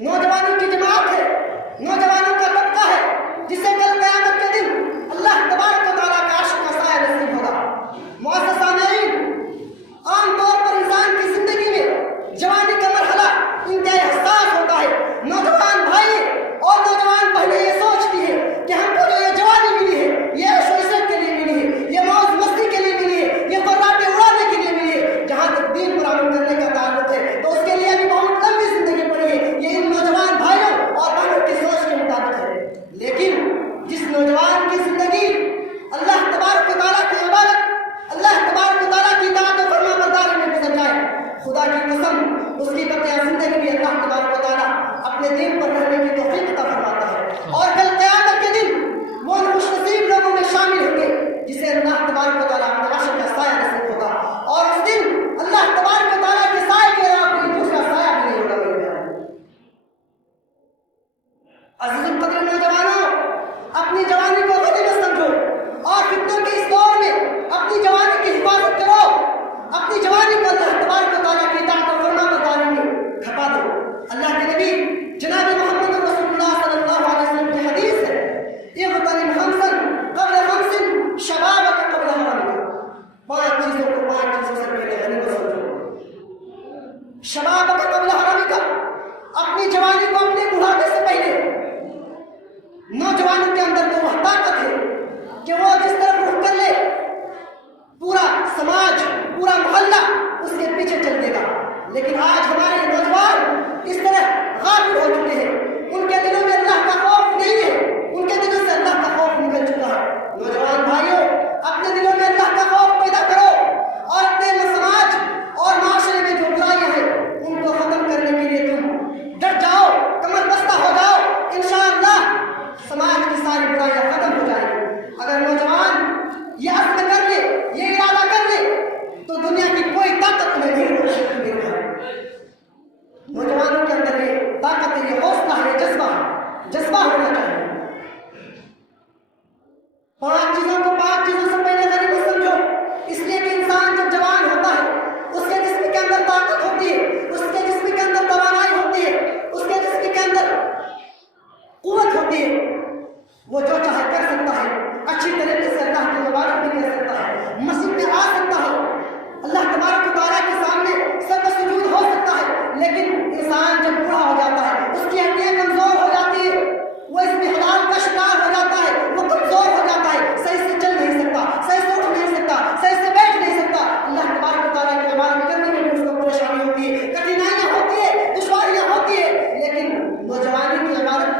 नौजवानों की जमात है, नौजवानों का तबका है, जिसे कल क़यामत के दिन अल्लाह तबारक व तआला का अर्श का साया नसीब होगा। मुअज़्ज़ज़ सामईन, आम तौर पर इंसान की जिंदगी में जवानी का मरहला इंतहाई हसास होता है। नौजवान भाई और नौजवान पहले ये सोचती है कि हमको जो ये जवानी मिली है, ये ऐशो इशरत के लिए मिली है, ये मौज मस्ती के लिए मिली है, ये खुर्राटे उड़ाने के लिए मिली है। जहाँ तक दीन पर अमल करने का ताल्लुक है तो उसके लिए अभी बहुत लंबी जिंदगी पड़ी है। ये इन नौजवान भाइयों और बहनों की सोच के मुताबिक है। लेकिन जिस नौजवान की जिंदगी अल्लाह तबारक व तआला की इबादत, अल्लाह तबारक व तआला की इताअत और फरमाबरदारी में गुजर जाए, खुदा की कसम उसकी बकिया जिंदगी भी अल्लाह तबारक व तआला अपने दीन पर रहने की तौफीक अता फरमाता है। और कल क़यामत के दिन वो उन खुशनसीब लोगों में शामिल होंगे जिसे अल्लाह तबारक व तआला अपने अर्श का साया नसीब होगा। और उस दिन अल्लाह तबारक व तआला के साए के अलावा कोई दूसरा साया भी नहीं होगा। अज़ीज़ुल क़द्र नौजवानों, अपनी जवानी को गनीमत समझो और फितनों के इस दौर में अपनी जवानी की हिफाजत करो। अपनी जवानी को अल्लाह तबारक व तआला की इताअत और फरमाबरदारी में खपा दो। अल्लाह के नबी जनाब मोहम्मद रसूलुल्लाह सल्लल्लाहु अलैहि वसल्लम की हदीस है, इग़्तनिम खम्सन क़ब्ल खम्सिन शबाबक क़ब्ल हरमिक। पांच चीजों से पहले गनीमत समझो। शबाबक क़ब्ल हरमिक, अपनी जवानी को अपने बुढ़ापे से पहले। नौजवानों के अंदर तो वह ताकत है कि वो जिस तरफ रुख कर ले पूरा समाज, पूरा मोहल्ला उसके पीछे चल देगा। लेकिन आज हमारे नौजवान इस तरह गाफिल हो चुके हैं, उनके दिलों में अल्लाह का खौफ नहीं है, उनके दिलों से अल्लाह का खौफ निकल चुका है। नौजवान भाइयों, अपने दिलों में अल्लाह का खौफ पैदा करो और अपने समाज और माशरे में जो बुराइयां हैं उनको खत्म करने के लिए तुम डट जाओ, कमर बस्ता हो जाओ। इंशाअल्लाह समाज की सारी बुराइयां खत्म हो जाएंगी। अगर नौजवान ये अज़्म कर ले, ये इरादा कर ले, तो दुनिया की कोई ताकत उन्हें नहीं रोक सकती। नौजवानों के अंदर ये ताकत है, ये हौसला है, जज्बा होना चाहिए। पांच चीजों से पहले गनीमत समझो, इसलिए कि इंसान जब जवान होता है उसके जिस्म के अंदर ताकत होती है, उसके जिस्म के अंदर तवानाई होती है, उसके जिस्म के अंदर कुव्वत होती है। वो जो चाहे कर सकता है, अच्छी तरीके से अल्लाह की इबादत भी कर सकता है, मस्जिद में आ सकता है, अल्लाह तबारक व तआला के सामने सर सुजूद हो सकता है। लेकिन इंसान जब बूढ़ा हो जाता है, उसकी हड्डियां कमजोर हो जाती है, वो इसमें हलाल का शिकार हो जाता है, वो कमजोर हो जाता है, सही से चल नहीं सकता, सही से उठ नहीं सकता, सही से बैठ नहीं सकता। अल्लाह तबारक व तआला की इबादत करने में भी उसको परेशानी होती है, कठिनाइयां होती है, दुश्वारियां होती है। लेकिन नौजवानी की इबादत,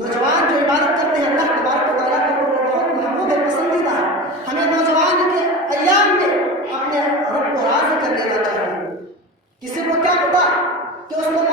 नौजवान जो इबादत करते हैं अल्लाह तबारक व तआला को बहुत महबूब है, पसंदीदा है। हमें नौजवान के अय्याम में अपने रब को राज़ी कर लेना चाहिए। किसी को क्या पता कि उसको